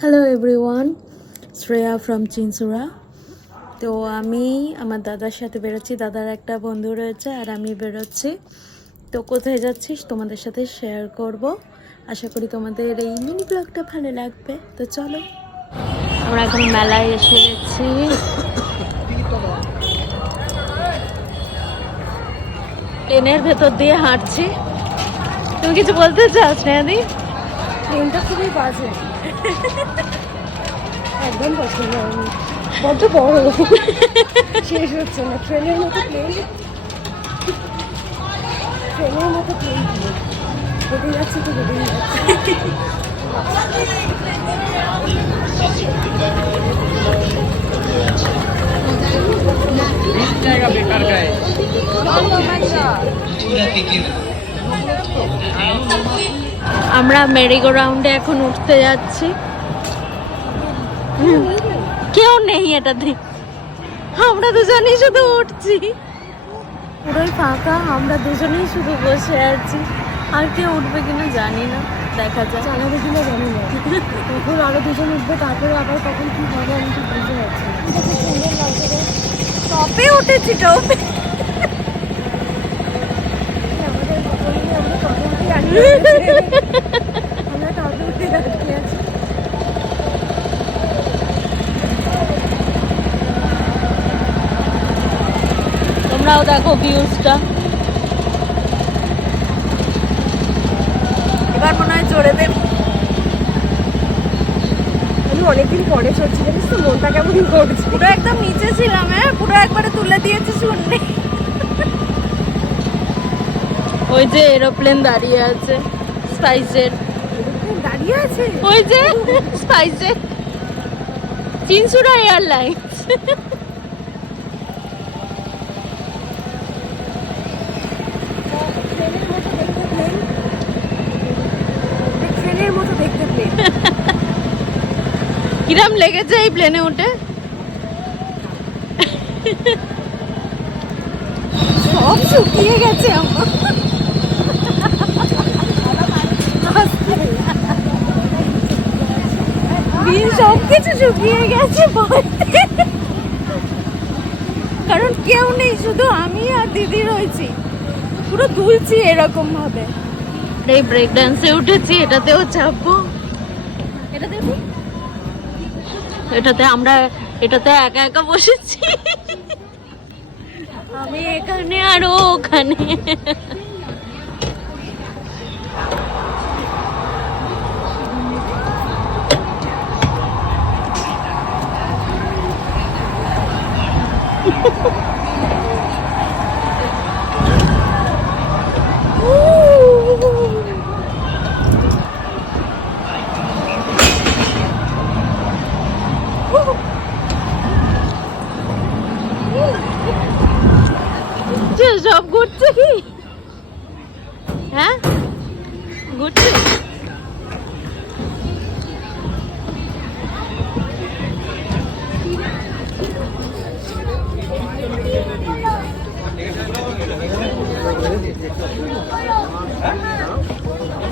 Hello everyone Shreya from Chinsurah তো আমি আমার দাদার সাথে বেরোচ্ছি। দাদার একটা বন্ধু রয়েছে আর আমি বেরোচ্ছি। তো কোথায় যাচ্ছিস? তোমাদের সাথে শেয়ার করব। আশা করি তোমাদের এই মিনি ব্লগটা ভালো লাগবে। তো চলো। আমরা এখন মেলায় এসে গেছি। ট্রেনের ভেতর দিয়ে হাঁটছি। তুমি কিছু বলতে চাও স্নেহাদি ট্রেনটা খুবই বাজে। একদম পছন্দ হয়নি। বড্ড বড়। শেষ হচ্ছে না। ট্রেনের মতো প্লেন ট্রেনের মতো প্লেন হেঁটে যাচ্ছে তো হেঁটেই যাচ্ছে। আমরা মেরিগো রাউন্ডে এখন উঠতে যাচ্ছি। কেউ নেই এটা এটাতে আমরা দুজনেই শুধু উঠছি। পুরোই ফাঁকা আমরা দুজনেই শুধু বসে আছি। আর কেউ উঠবে কিনা জানি না দেখা যাক। জানাবে কিনা জানি না। তখন আরও দুজন উঠবে তারপরে আবার কখন কি হবে আমি ঠিক বুঝতে পারছি টপে উঠেছি টপে। আমাদের আমরা উঠেই আটকে আছি। আমরা টপে উঠেই আটকে আছি তোমরাও দেখো ভিউজটা। এবার মনে হয় চড়ে দেব আমি অনেকদিন পরে চলছি জানিস তো মনটা কেমন করছে। পুরো একদম নিচে ছিলাম হ্যাঁ? পুরো একবারে তুলে দিয়েছে শুনলে। ওই যে এরোপ্লেন দাঁড়িয়ে আছে স্পাইসের দাঁড়িয়ে আছে? ওই যে স্পাইসের চিনসুরা এয়ারলাইন্স। ট্রেনের মতো দেখতে প্লেন কিরাম লেগেছে এই প্লেনে উঠে? সব শুকিয়ে গেছে আমার। সব কিছু শুকিয়ে গেছে কারণ কেউ নেই শুধু আমি আর দিদি রয়েছি। পুরো দুলছি এরকম ভাবে। এই ব্রেক ডান্সে উঠেছি এটাতেও চাপবো। এটা এটাতে আমরা এটাতে একা একা বসেছি। আমি এখানে আর ওখানে। যে সব ঘুরছে